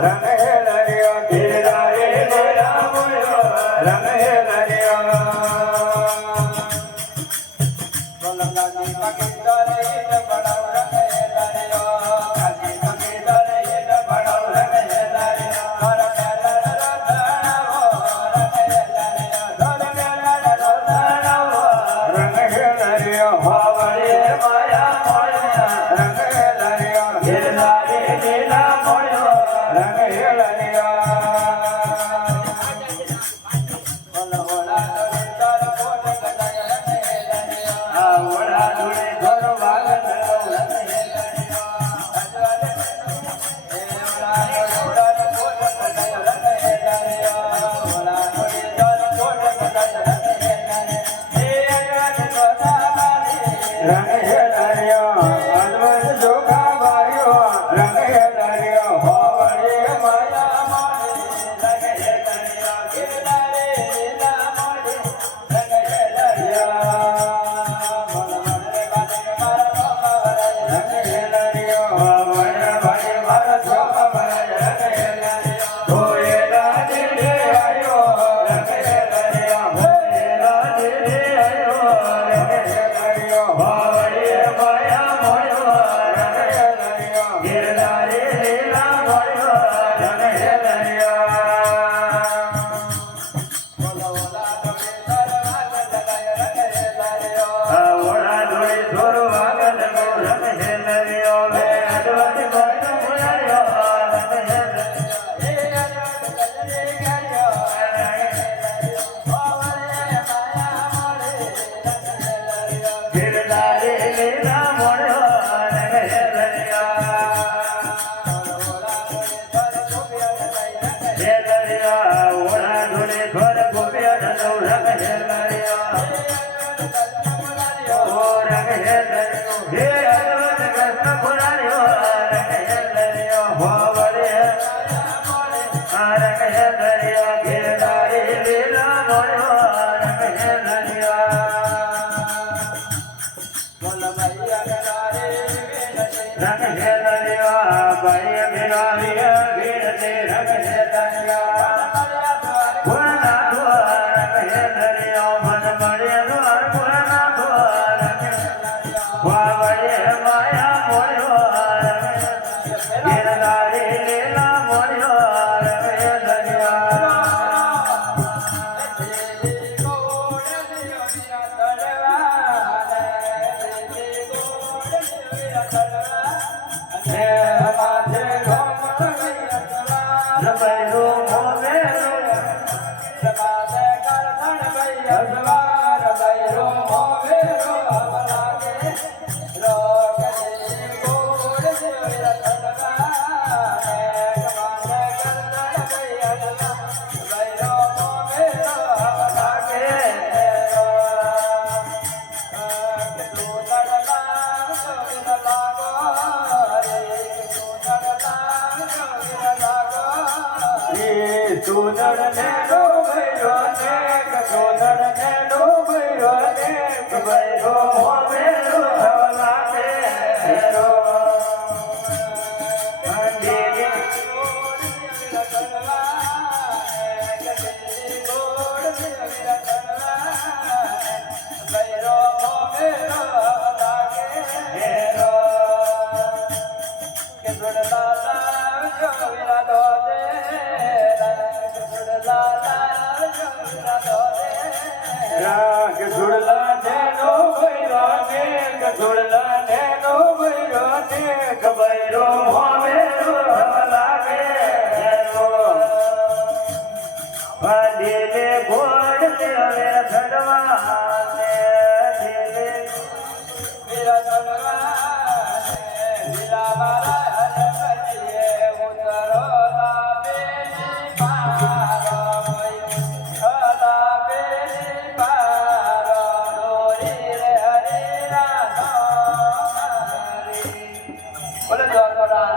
રંગ હેલરિયો ગિરધારી લીલા મોયો રંગ હેલરિયો સોલંગાની પગીદારે બડાવ રંગ હેલરિયો કાજી પગીદારે બડાવ રંગ હેલરિયો રંગ હેલરિયો ભાવળે માયા મોયા રંગ હેલરિયો ગિરધારી લીલા મોયો રંગ હેલરિયો રંગ હેલરિયો અનવર જોગા વાર્યો રંગ હેલરિયો હોવળે માયા મોડી રંગ હેલરિયો ગિરધારે લીલા મોડી રંગ હેલરિયો રંગ હેલરિયો હોવળે ભાઈ મારા જોગા ભરાય રંગ હેલરિયો ધોયેલા દીડે આયો રંગ હેલરિયો ધોયેલા દીડે આયો રંગ હેલરિયો ભાવળે માયા મોયો રંગ હેલરિયો ગિરધારી લીલા મોયો રંગ હેલરિયો ઓળા ધોળી ધોર વાગલ રંગ હેલરિયો વે અડવટ ગોળ મુળાયો રંગ હેલરિયો ગિરધારી લીલા મોયો રંગ હેલરિયો ઓળા ધોળી ધોર ગોપિયા નો રંગ હેલરિયો રંગ હેલરિયો હે અડવટ કૃષ્ણ પુરાણ્યો રંગ હેલરિયો ભાવળે રંગ હેલરિયો ગિરધારી લીલા મોયો રંગ હેલરિયો રંગ હેલરિયો ભાઈ મેળાવીએ ભીડતે રંગ હેલરિયો પુરનાથો રંગ હેલરિયો મન મળેલો પુરનાથો રંગ ભાવળે માયા મોયો રંગ ગિરધારી લીલા મોયો રંગ હેલરિયો રબૈરો મોમેરો રબૈરો મોમેરો સોનર ને નો ભૈરો ને સોનર ને નો ભૈરો ને ભૈરો મોમેરો હવલાને હેરો અંડેલી ભૈરો મોમેરો હવલાને હેરો કે સુરલાલા જોવિરા દોતે રાગ ધુડલા ને નો ભૈરો ને ધુડલા ને નો ભૈરો ને ભૈરો મોમેરો હવલાને હેરો દિલે ગોળ દેવે ધડવાને દિલે મેરા ધડવાને દિલા મારા હરપતિએ ઉતરો લાબેની પારો બોલે દ્વારકા